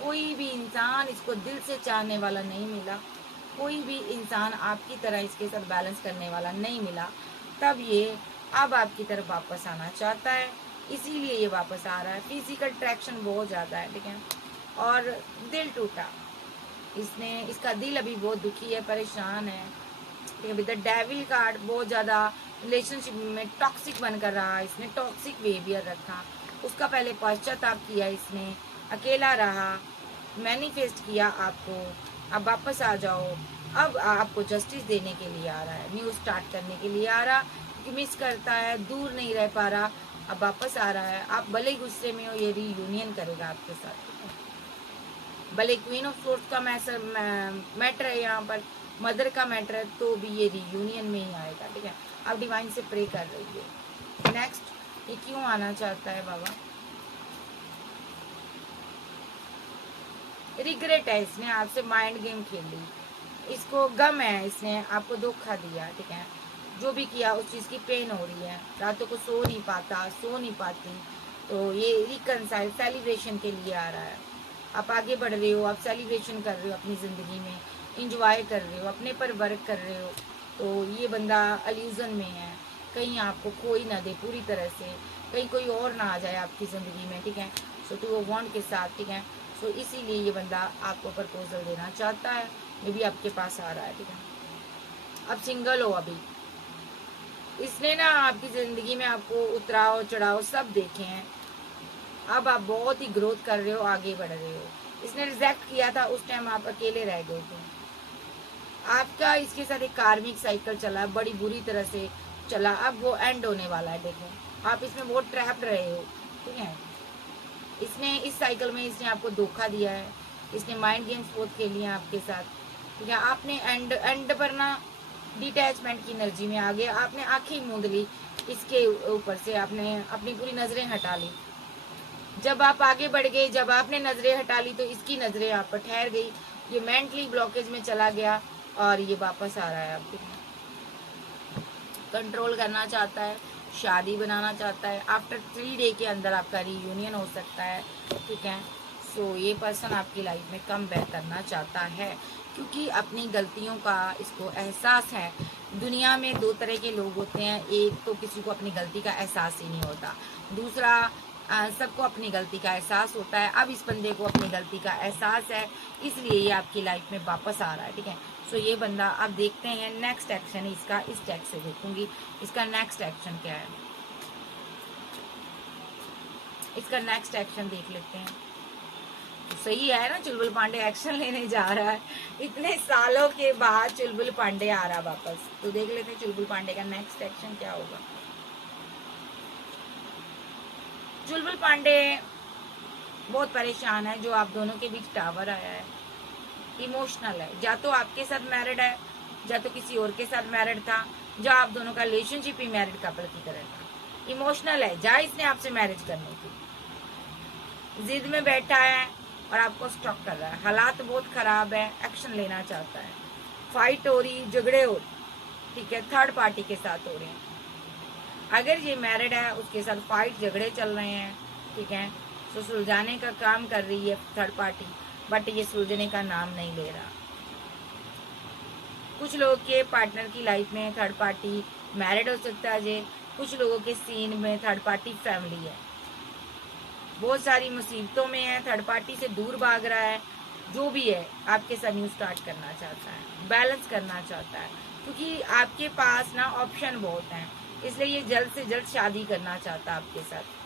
कोई भी इंसान इसको दिल से चाहने वाला नहीं मिला, कोई भी इंसान आपकी तरह इसके साथ बैलेंस करने वाला नहीं मिला। तब ये अब आपकी तरफ वापस आना चाहता है, इसीलिए ये वापस आ रहा है। फिजिकल अट्रैक्शन बहुत ज़्यादा है। ठीक है, और दिल टूटा, इसने, इसका दिल अभी बहुत दुखी है, परेशान है। ठीक है, द डेविल कार्ड बहुत ज़्यादा रिलेशनशिप में टॉक्सिक बनकर रहा, इसने टॉक्सिक बिहेवियर रखा, उसका पहले पश्चाताप किया, इसने अकेला रहा, मैनिफेस्ट किया आपको, अब वापस आ जाओ। अब आपको जस्टिस देने के लिए आ रहा है, न्यू स्टार्ट करने के लिए आ रहा, कि मिस करता है, दूर नहीं रह पा रहा, अब वापस आ रहा है। आप भले ही गुस्से में हो, ये रीयूनियन करेगा आपके साथ। भले क्वीन ऑफ सोर्स का मैटर है यहाँ पर, मदर का मैटर है, तो भी ये रीयूनियन में ही आएगा। ठीक है, आप डिवाइन से प्रे कर रही है। नेक्स्ट, ये क्यों आना चाहता है बाबा? रिग्रेट है, इसने आपसे माइंड गेम खेली, इसको गम है, इसने आपको धोखा दिया। ठीक है, जो भी किया उस चीज़ की पेन हो रही है, रातों को सो नहीं पाता, सो नहीं पाती, तो ये रिकनसाइल सेलिब्रेशन के लिए आ रहा है। आप आगे बढ़ रहे हो, आप सेलिब्रेशन कर रहे हो अपनी ज़िंदगी में, इंजॉय कर रहे हो, अपने पर वर्क कर रहे हो। तो ये बंदा अल्यूजन में है, कहीं आपको खोई ना दे पूरी तरह से, कहीं कोई और ना आ जाए आपकी ज़िंदगी में। ठीक है, सो टू ऑफ वांड के साथ। ठीक है, सो इसीलिए ये बंदा आपको प्रपोजल देना चाहता है, ये भी आपके पास आ रहा है। ठीक है, अब सिंगल हो अभी, इसने ना आपकी ज़िंदगी में आपको उतराव चढ़ाव सब देखे हैं, अब आप बहुत ही ग्रोथ कर रहे हो, आगे बढ़ रहे हो। इसने रिजेक्ट किया था, उस टाइम आप अकेले रह गए थे। आपका इसके साथ एक कार्मिक साइकिल चला, बड़ी बुरी तरह से चला, अब वो एंड होने वाला है। देखो, आप इसमें बहुत ट्रैप्ड रहे हो। ठीक है, इसने इस साइकिल में इसने आपको धोखा दिया है, इसने माइंड गेम्स बहुत खेली हैं आपके साथ। ठीक है, आपने एंड पर ना डिटैचमेंट की एनर्जी में आ गए, आपने आंखें मूंद ली, इसके ऊपर से आपने अपनी पूरी नजरें हटा ली। जब आप आगे बढ़ गए, जब आपने नजरें हटा ली, तो इसकी नजरें आप पर ठहर गई, ये मेंटली ब्लॉकेज में चला गया और ये वापस आ रहा है आपके, कंट्रोल करना चाहता है, शादी बनाना चाहता है। आफ्टर 3 डे के अंदर आपका रीयूनियन हो सकता है। ठीक है, सो ये पर्सन आपकी लाइफ में कम बैक करना चाहता है, क्योंकि अपनी गलतियों का इसको एहसास है। दुनिया में 2 तरह के लोग होते हैं, एक तो किसी को अपनी गलती का एहसास ही नहीं होता, दूसरा सबको अपनी गलती का एहसास होता है। अब इस बंदे को अपनी गलती का एहसास है, इसलिए ये आपकी लाइफ में वापस आ रहा है, ठीक है। सो ये बंदा, अब देखते हैं नेक्स्ट एक्शन इसका, इस टैग से देखूंगी इसका नेक्स्ट एक्शन क्या है। इसका नेक्स्ट एक्शन देख लेते हैं। तो सही है ना, चुलबुल पांडे एक्शन लेने जा रहा है, इतने सालों के बाद चुलबुल पांडे आ रहा वापस। तो देख लेते हैं चुलबुल पांडे का नेक्स्ट एक्शन क्या होगा। चुलबुल पांडे बहुत परेशान है, जो आप दोनों के बीच टावर आया है, इमोशनल है। या तो आपके साथ मैरिड है, या तो किसी और के साथ मैरिड था, जो आप दोनों का रिलेशनशिप ही मैरिड कपल की तरह था। इमोशनल है, जा इसने आपसे मैरिज करने की जिद में बैठा है और आपको स्टॉक कर रहा है। हालात बहुत खराब है, एक्शन लेना चाहता है, फाइट हो रही, झगड़े हो, ठीक है, थर्ड पार्टी के साथ हो रहे हैं। अगर ये मैरिड है, उसके साथ फाइट झगड़े चल रहे हैं, ठीक है, तो सुलझाने का काम कर रही है थर्ड पार्टी, बट ये सुलझने का नाम नहीं ले रहा। कुछ लोगों के पार्टनर की लाइफ में थर्ड पार्टी मैरिड हो सकता है, कुछ लोगों के सीन में थर्ड पार्टी फैमिली है, बहुत सारी मुसीबतों में है, थर्ड पार्टी से दूर भाग रहा है। जो भी है, आपके साथ न्यू स्टार्ट करना चाहता है, बैलेंस करना चाहता है, क्योंकि आपके पास ना ऑप्शन बहुत हैं, इसलिए ये जल्द से जल्द शादी करना चाहता है आपके साथ।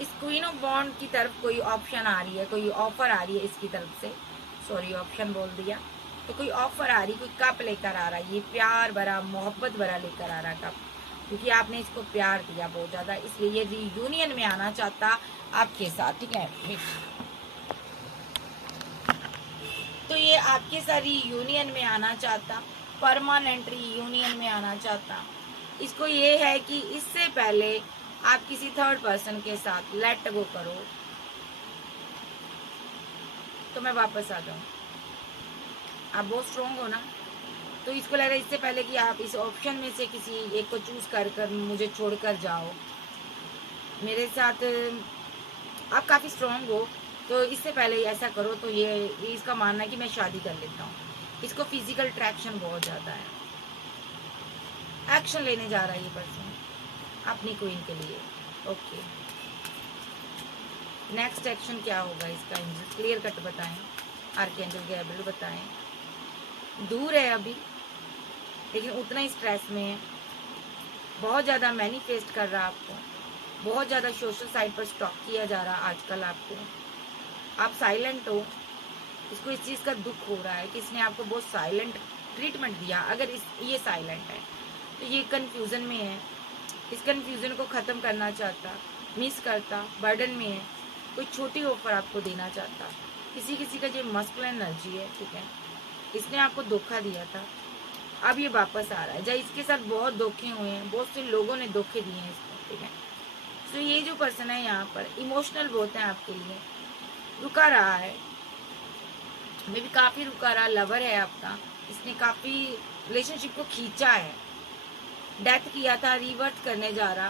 इस क्वीन ऑफ बॉन्ड की तरफ कोई ऑप्शन आ रही है, कोई ऑफर आ रही है इसकी तरफ से, सॉरी ऑप्शन बोल दिया, तो कोई ऑफर आ रही, कोई कप लेकर आ रहा है, ये प्यार भरा, मोहब्बत भरा लेकर आ रहा कप, क्योंकि आपने इसको प्यार दिया बहुत ज्यादा, इसलिए ये रियूनियन में आना चाहता आपके साथ, ठीक है। तो ये आपके साथ रियूनियन में आना चाहता, परमानेंट रियूनियन में आना चाहता। इसको ये है कि इससे पहले आप किसी थर्ड पर्सन के साथ लेट गो करो तो मैं वापस आ जाऊं। आप बहुत स्ट्रोंग हो ना, तो इसको लग रहा है इससे पहले कि आप इस ऑप्शन में से किसी एक को चूज कर मुझे छोड़कर जाओ, मेरे साथ आप काफी स्ट्रोंग हो, तो इससे पहले ऐसा करो। तो ये इसका मानना है कि मैं शादी कर लेता हूँ। इसको फिजिकल अट्रैक्शन बहुत ज्यादा है, एक्शन लेने जा रहा है ये पर्सन अपनी क्वीन के लिए। ओके, नेक्स्ट एक्शन क्या होगा इसका, एंजल क्लियर कट बताएं, आर्कएंजल गैब्रियल बताएं। दूर है अभी, लेकिन उतना ही स्ट्रेस में है, बहुत ज़्यादा मैनिफेस्ट कर रहा है आपको, बहुत ज़्यादा सोशल साइट पर स्टॉक किया जा रहा है आजकल आपको। आप साइलेंट हो, इसको इस चीज़ का दुख हो रहा है कि इसने आपको बहुत साइलेंट ट्रीटमेंट दिया। अगर ये साइलेंट है तो ये कंफ्यूजन में है, इस कंफ्यूजन को ख़त्म करना चाहता, मिस करता, बर्डन में है, कोई छोटी ऑफर आपको देना चाहता। किसी का जो मस्कुलिन एनर्जी है, ठीक है, इसने आपको धोखा दिया था, अब ये वापस आ रहा है। जब इसके साथ बहुत धोखे हुए हैं, बहुत से लोगों ने धोखे दिए हैं इसको, ठीक है। तो ये जो पर्सन है यहाँ पर इमोशनल बहुत है आपके लिए, रुका रहा है, मे भी काफ़ी रुका रहा, लवर है आपका, इसने काफ़ी रिलेशनशिप को खींचा है, डेथ किया था, रिवर्थ करने जा रहा,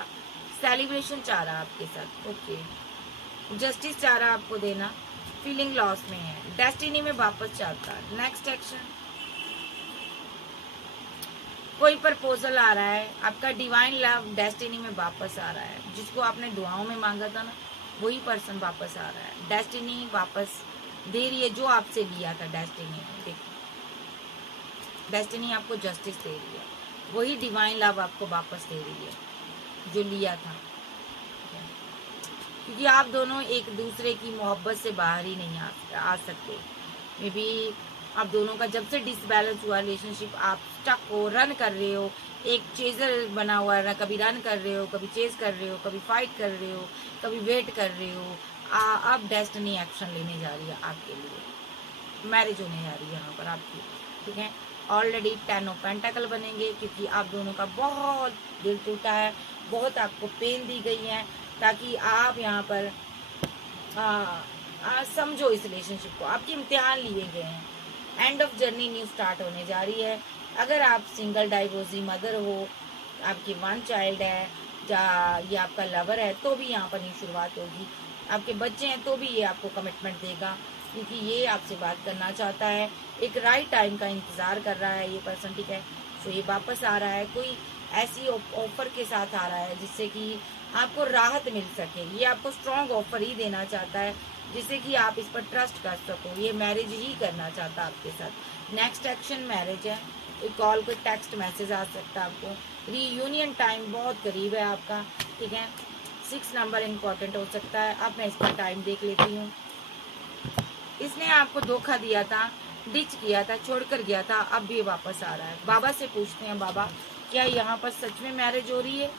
सेलिब्रेशन चाह रहा आपके साथ। ओके, जस्टिस चाह रहा आपको देना, फीलिंग लॉस में है, डेस्टिनी में वापस चाहता। नेक्स्ट एक्शन, कोई प्रपोजल आ रहा है, आपका डिवाइन लव डेस्टिनी में वापस आ रहा है, जिसको आपने दुआओं में मांगा था ना, वही पर्सन वापस आ रहा है। डेस्टिनी वापस दे रही है जो आपसे लिया था डेस्टिनी। देखो, डेस्टिनी आपको जस्टिस दे रही है, वही डिवाइन लव आपको वापस दे रही है जो लिया था, क्योंकि आप दोनों एक दूसरे की मोहब्बत से बाहर ही नहीं आ सकते। मे बी आप दोनों का जब से डिसबैलेंस हुआ रिलेशनशिप, आप स्टक हो, रन कर रहे हो, एक चेजर बना हुआ है, कभी रन कर रहे हो, कभी चेज कर रहे हो, कभी फाइट कर रहे हो, कभी वेट कर रहे हो। अब डेस्टिनी एक्शन लेने जा रही है आपके लिए, मैरिज होने जा रही है यहाँ पर आपकी, ठीक है। ऑलरेडी 10 ऑफ पेंटाकल बनेंगे, क्योंकि आप दोनों का बहुत दिल टूटा है, बहुत आपको पेन दी गई है, ताकि आप यहाँ पर समझो इस रिलेशनशिप को। आपके इम्तिहान लिए गए हैं, end of journey new start होने जा रही है। अगर आप सिंगल डाइवोर्सी मदर हो, आपकी 1 चाइल्ड है, या ये आपका लवर है, तो भी यहाँ पर न्यू शुरुआत होगी। आपके बच्चे हैं तो भी ये आपको कमिटमेंट देगा, क्योंकि ये आपसे बात करना चाहता है, एक राइट टाइम का इंतज़ार कर रहा है ये पर्सन, ठीक है। तो ये वापस आ रहा है, कोई ऐसी ऑफर के साथ आ रहा है जिससे कि आपको राहत मिल सके। ये आपको स्ट्रॉन्ग ऑफर ही देना चाहता है जिससे कि आप इस पर ट्रस्ट कर सको। ये मैरिज ही करना चाहता है आपके साथ। नेक्स्ट एक्शन मैरिज है। कोई कॉल, कोई टेक्स्ट मैसेज आ सकता है आपको। रीयूनियन टाइम बहुत करीब है आपका, ठीक है। 6 नंबर इम्पोर्टेंट हो सकता है। अब मैं इसका टाइम देख लेती हूँ। इसने आपको धोखा दिया था, डिच किया था, छोड़कर गया था, अब भी वापस आ रहा है। बाबा से पूछते हैं, बाबा क्या यहाँ पर सच में मैरिज हो रही है?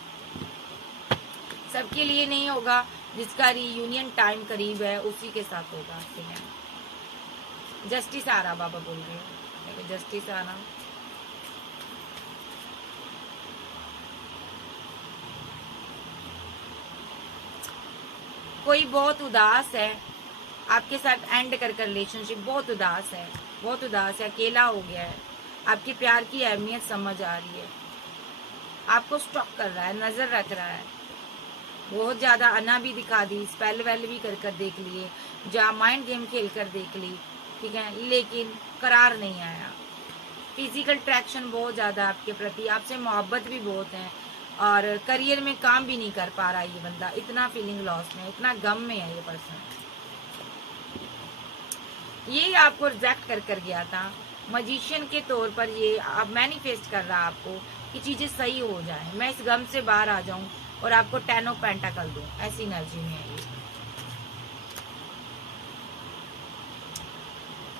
सबके लिए नहीं होगा, जिसका रीयूनियन टाइम करीब है उसी के साथ होगा, ठीक है। जस्टिस आ रहा, बाबा बोल रहे हो, जस्टिस आना। कोई बहुत उदास है आपके साथ, एंड कर रिलेशनशिप, बहुत उदास है, बहुत उदास है, अकेला हो गया है। आपके प्यार की अहमियत समझ आ रही है, आपको स्टॉक कर रहा है, नजर रख रहा है। बहुत ज्यादा अना भी दिखा दी, स्पेल वेल भी कर देख लिए, जा माइंड गेम खेल कर देख ली, ठीक है, लेकिन करार नहीं आया। फिजिकल अट्रैक्शन बहुत ज्यादा आपके प्रति, आपसे मोहब्बत भी बहुत है, और करियर में काम भी नहीं कर पा रहा ये बंदा। इतना फीलिंग लॉस में, इतना गम में है ये पर्सन। ये आपको रिजेक्ट कर गया था। मजिशियन के तौर पर ये आप मैनिफेस्ट कर रहा है आपको कि चीजें सही हो जाए, मैं इस गम से बाहर आ जाऊं और आपको 10 ऑफ पेंटाकल दूं, ऐसी एनर्जी में है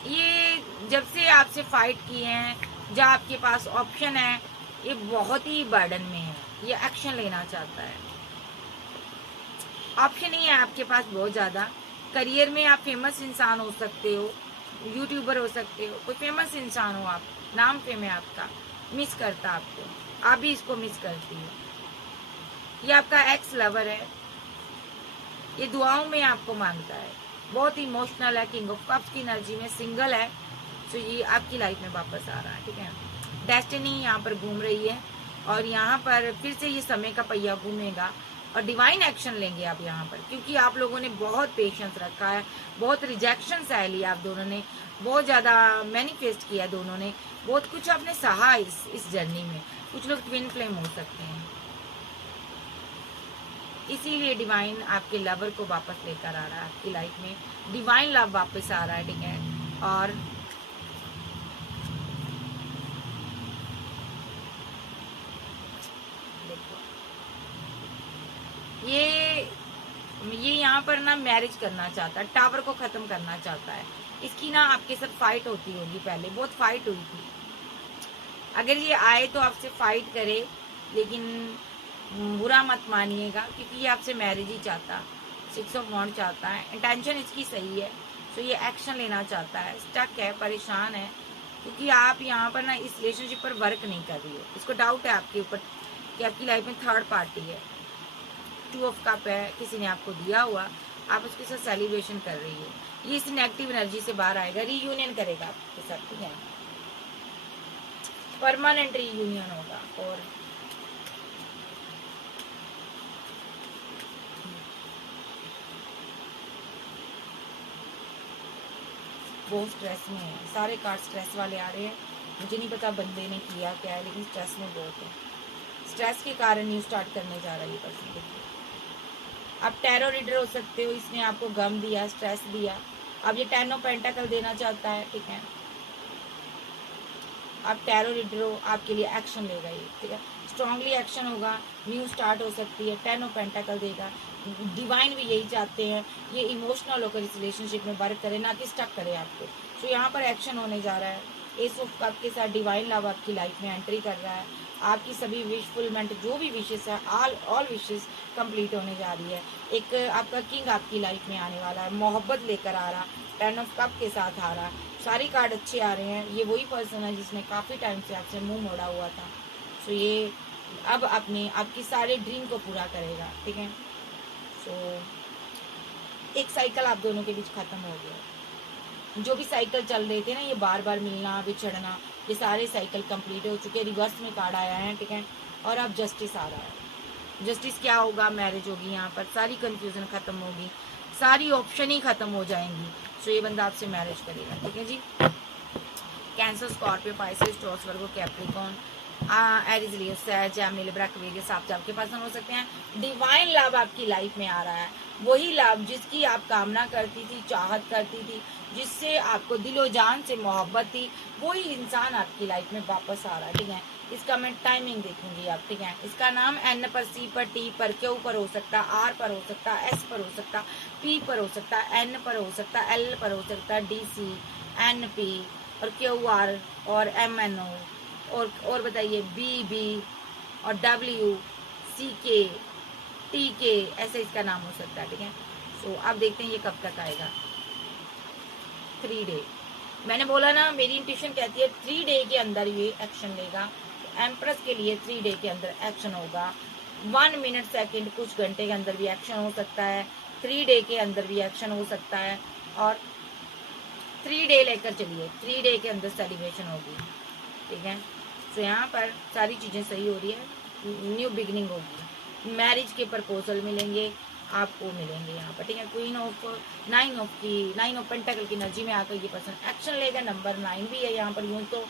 ये। जब से आपसे फाइट किए हैं, जब आपके पास ऑप्शन है, ये बहुत ही बर्डन में है, ये एक्शन लेना चाहता है। ऑप्शन ही है आपके पास बहुत ज्यादा। करियर में आप फेमस इंसान हो सकते हो, यूट्यूबर हो सकते हो, कोई फेमस इंसान हो आप, नाम फेम है आपका, मिस करता आपको, आप भी इसको मिस करती हो। ये आपका एक्स लवर है, ये दुआओं में आपको मांगता है, बहुत इमोशनल है, किंग ऑफ कप्स की एनर्जी में, सिंगल है, तो ये आपकी लाइफ में वापस आ रहा है, ठीक है। डेस्टिनी यहाँ पर घूम रही है, और यहाँ पर फिर से ये समय का पहिया घूमेगा, और डिवाइन एक्शन लेंगे आप यहाँ पर, क्योंकि आप लोगों ने बहुत पेशेंस रखा है, बहुत रिजेक्शन सह लिया आप दोनों ने, बहुत ज्यादा मैनिफेस्ट किया दोनों ने, बहुत कुछ आपने सहा इस जर्नी में। कुछ लोग ट्विन फ्लेम हो सकते हैं, इसीलिए डिवाइन आपके लवर को वापस लेकर आ रहा है आपकी लाइफ में। डिवाइन लव वापस आ रहा है, ठीक है। और ये यहाँ पर ना मैरिज करना चाहता है, टावर को खत्म करना चाहता है। इसकी ना आपके साथ फाइट होती होगी, पहले बहुत फाइट हुई थी। अगर ये आए तो आपसे फाइट करे, लेकिन बुरा मत मानिएगा, क्योंकि ये आपसे मैरिज ही चाहता, 6 ऑफ वॉन्ड चाहता है। इंटेंशन इसकी सही है, तो ये एक्शन लेना चाहता है, स्टक है, परेशान है, क्योंकि आप यहाँ पर ना इस रिलेशनशिप पर वर्क नहीं कर रही हो। इसको डाउट है आपके ऊपर कि आपकी लाइफ में थर्ड पार्टी है। 2 ऑफ कप है, किसी ने आपको दिया हुआ, आप उसके साथ सेलिब्रेशन कर रही हो। ये इस नेगेटिव एनर्जी से बाहर आएगा, रीयूनियन करेगा आपके साथ, ठीक है, परमानेंट रीयूनियन होगा। और बहुत स्ट्रेस में है, सारे कार्ड स्ट्रेस वाले आ रहे हैं। मुझे नहीं पता बंदे ने किया क्या है, लेकिन स्ट्रेस में बहुत है। स्ट्रेस के कारण न्यू स्टार्ट करने जा रहा है ये पर्सन। देखिए, आप टैरो रीडर हो सकते हो, इसने आपको गम दिया, स्ट्रेस दिया, अब ये 10 ऑफ पेंटाकल देना चाहता है, ठीक है। आप टैरो रीडर हो, आपके लिए एक्शन लेगा ये, ठीक है, स्ट्रांगली एक्शन होगा, न्यू स्टार्ट हो सकती है, 10 ऑफ पेंटाकल देगा। डिवाइन भी यही चाहते हैं, ये इमोशनल होकर इस रिलेशनशिप में वर्क करे, ना कि स्टक करे आपको। तो यहाँ पर एक्शन होने जा रहा है। एस ऑफ कप के साथ डिवाइन लव आपकी लाइफ में एंट्री कर रहा है। आपकी सभी विश फुलमेंट, जो भी विशेष है, ऑल विशेष कंप्लीट होने जा रही है। एक आपका किंग आपकी लाइफ में आने वाला है, मोहब्बत लेकर आ रहा, 10 ऑफ कप के साथ आ रहा। सारी कार्ड अच्छे आ रहे हैं। ये वही पर्सन है जिसने काफ़ी टाइम से आपसे मुंह मोड़ा हुआ था, सो ये अब अपने आपकी सारे ड्रीम को पूरा करेगा, ठीक है। सो एक साइकिल आप दोनों के बीच खत्म हो गया। जो भी साइकिल चल रहे थे ना, ये बार बार मिलना, बिछड़ना, ये सारे साइकिल कंप्लीट हो चुके हैं। रिवर्स में कार्ड आया है, ठीक है, और अब जस्टिस आ रहा है। जस्टिस क्या होगा? मैरिज होगी यहाँ पर, सारी कंफ्यूजन खत्म होगी, सारी ऑप्शन ही खत्म हो जाएंगी। सो ये बंदा आपसे मैरिज करेगा, ठीक है जी। Cancer, Scorpio, Pisces, Taurus, Virgo, Capricorn, Aries Leo Sag Gemini Libra Aquarius आप आपके पर्सन हो सकते हैं। डिवाइन लव आपकी लाइफ में आ रहा है, वही लव जिसकी आप कामना करती थी, चाहत करती थी, जिससे आपको दिलो जान से मोहब्बत थी, वही इंसान आपकी लाइफ में वापस आ रहा है। ठीक है, इसका मैं टाइमिंग देखूंगी आप। ठीक है, इसका नाम एन पर, सी पर, टी पर, क्यू पर हो सकता, आर पर हो सकता, एस पर हो सकता, पी पर हो सकता, एन पर हो सकता, एल पर हो सकता, डी सी, एन पी और क्यू आर और एम एन ओ और बताइए बी बी और डब्ल्यू सी के टी के, ऐसे इसका नाम हो सकता है। ठीक है, सो अब देखते हैं ये कब तक आएगा। 3 डे मैंने बोला ना, मेरी इंट्यूशन कहती है 3 डे के अंदर ये एक्शन लेगा। एम्प्रेस के लिए 3 डे के अंदर एक्शन होगा। 1 मिनट सेकंड कुछ घंटे के अंदर भी एक्शन हो सकता है, 3 डे के अंदर भी एक्शन हो सकता है। और 3 डे लेकर चलिए, 3 डे के अंदर सेलिब्रेशन होगी। ठीक है, तो यहाँ पर सारी चीज़ें सही हो रही है, न्यू बिगनिंग होगी, मैरिज के प्रपोजल मिलेंगे आपको, मिलेंगे यहाँ पर। ठीक है, क्वीन ऑफ 9 ऑफ पेंटाकल की एनर्जी में आकर ये पर्सन एक्शन लेगा। नंबर 9 भी है यहाँ पर, यूँ तो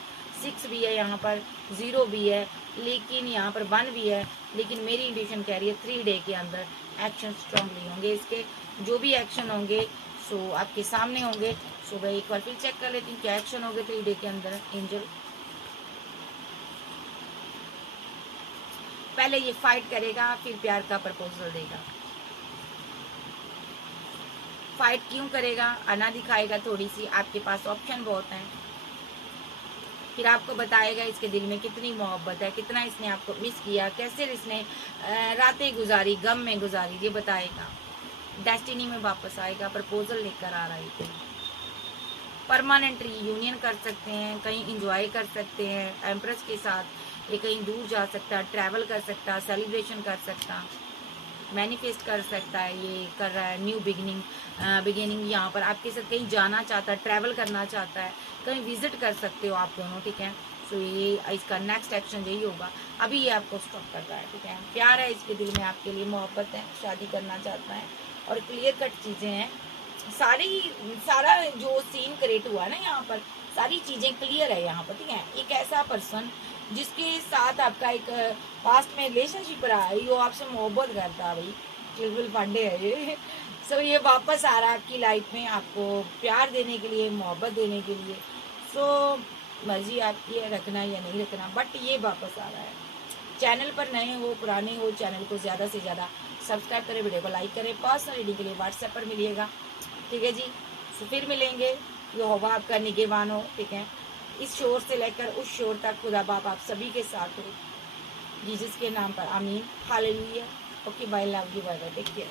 6 भी है यहाँ पर, 0 भी है, लेकिन यहाँ पर 1 भी है। लेकिन मेरी इंट्यूशन कह रही है 3 डे के अंदर एक्शन स्ट्रांगली होंगे इसके। जो भी एक्शन होंगे सो आपके सामने होंगे। सो मैं एक बार फिर चेक कर लेती हूँ क्या एक्शन होंगे 3 डे के अंदर। एंजल पहले ये फाइट करेगा, फिर प्यार का प्रपोजल देगा। फाइट क्यों करेगा, आना दिखाएगा थोड़ी सी, आपके पास ऑप्शन बहुत हैं। फिर आपको बताएगा इसके दिल में कितनी मोहब्बत है, कितना इसने आपको मिस किया, कैसे इसने रातें गुजारी, गम में गुजारी, ये बताएगा। डेस्टिनी में वापस आएगा, प्रपोजल लेकर आ रहा है। परमानेंट यूनियन कर सकते हैं, कहीं इंजॉय कर सकते हैं एम्प्रेस के साथ, ये कहीं दूर जा सकता, ट्रैवल कर सकता, सेलिब्रेशन कर सकता, मैनिफेस्ट कर सकता है। ये कर रहा है न्यू बिगिनिंग यहाँ पर आपके साथ कहीं जाना चाहता है, ट्रैवल करना चाहता है, कहीं विजिट कर सकते हो आप दोनों। ठीक है, सो ये इसका नेक्स्ट एक्शन यही होगा। अभी ये आपको स्टॉप कर रहा है। ठीक है, प्यार है इसके दिल में आपके लिए, मोहब्बत है, शादी करना चाहता है और क्लियर कट चीज़ें हैं। सारा जो सीन क्रिएट हुआ ना यहाँ पर, सारी चीज़ें क्लियर है यहाँ पर। ठीक है, एक ऐसा पर्सन जिसके साथ आपका एक पास्ट में रिलेशनशिप रहा है, यो आपसे मोहब्बत करता है, भाई चिलबिल पांडे है ये। सो ये वापस आ रहा है आपकी लाइफ में, आपको प्यार देने के लिए, मोहब्बत देने के लिए। सो मर्जी आपकी है रखना या नहीं रखना, बट ये वापस आ रहा है। चैनल पर नए हो पुराने हो, चैनल को ज़्यादा से ज़्यादा सब्सक्राइब करें, वीडियो को लाइक करें। पर्सनल रीडिंग के लिए व्हाट्सएप पर मिलिएगा। ठीक है जी, तो फिर मिलेंगे। ये होगा आपका निगेवानो। ठीक है, इस शोर से लेकर उस शोर तक खुदा बाप आप सभी के साथ हो, जीसस के नाम पर आमीन, हालेलुया। Okay bye, love you, bye bye, take care.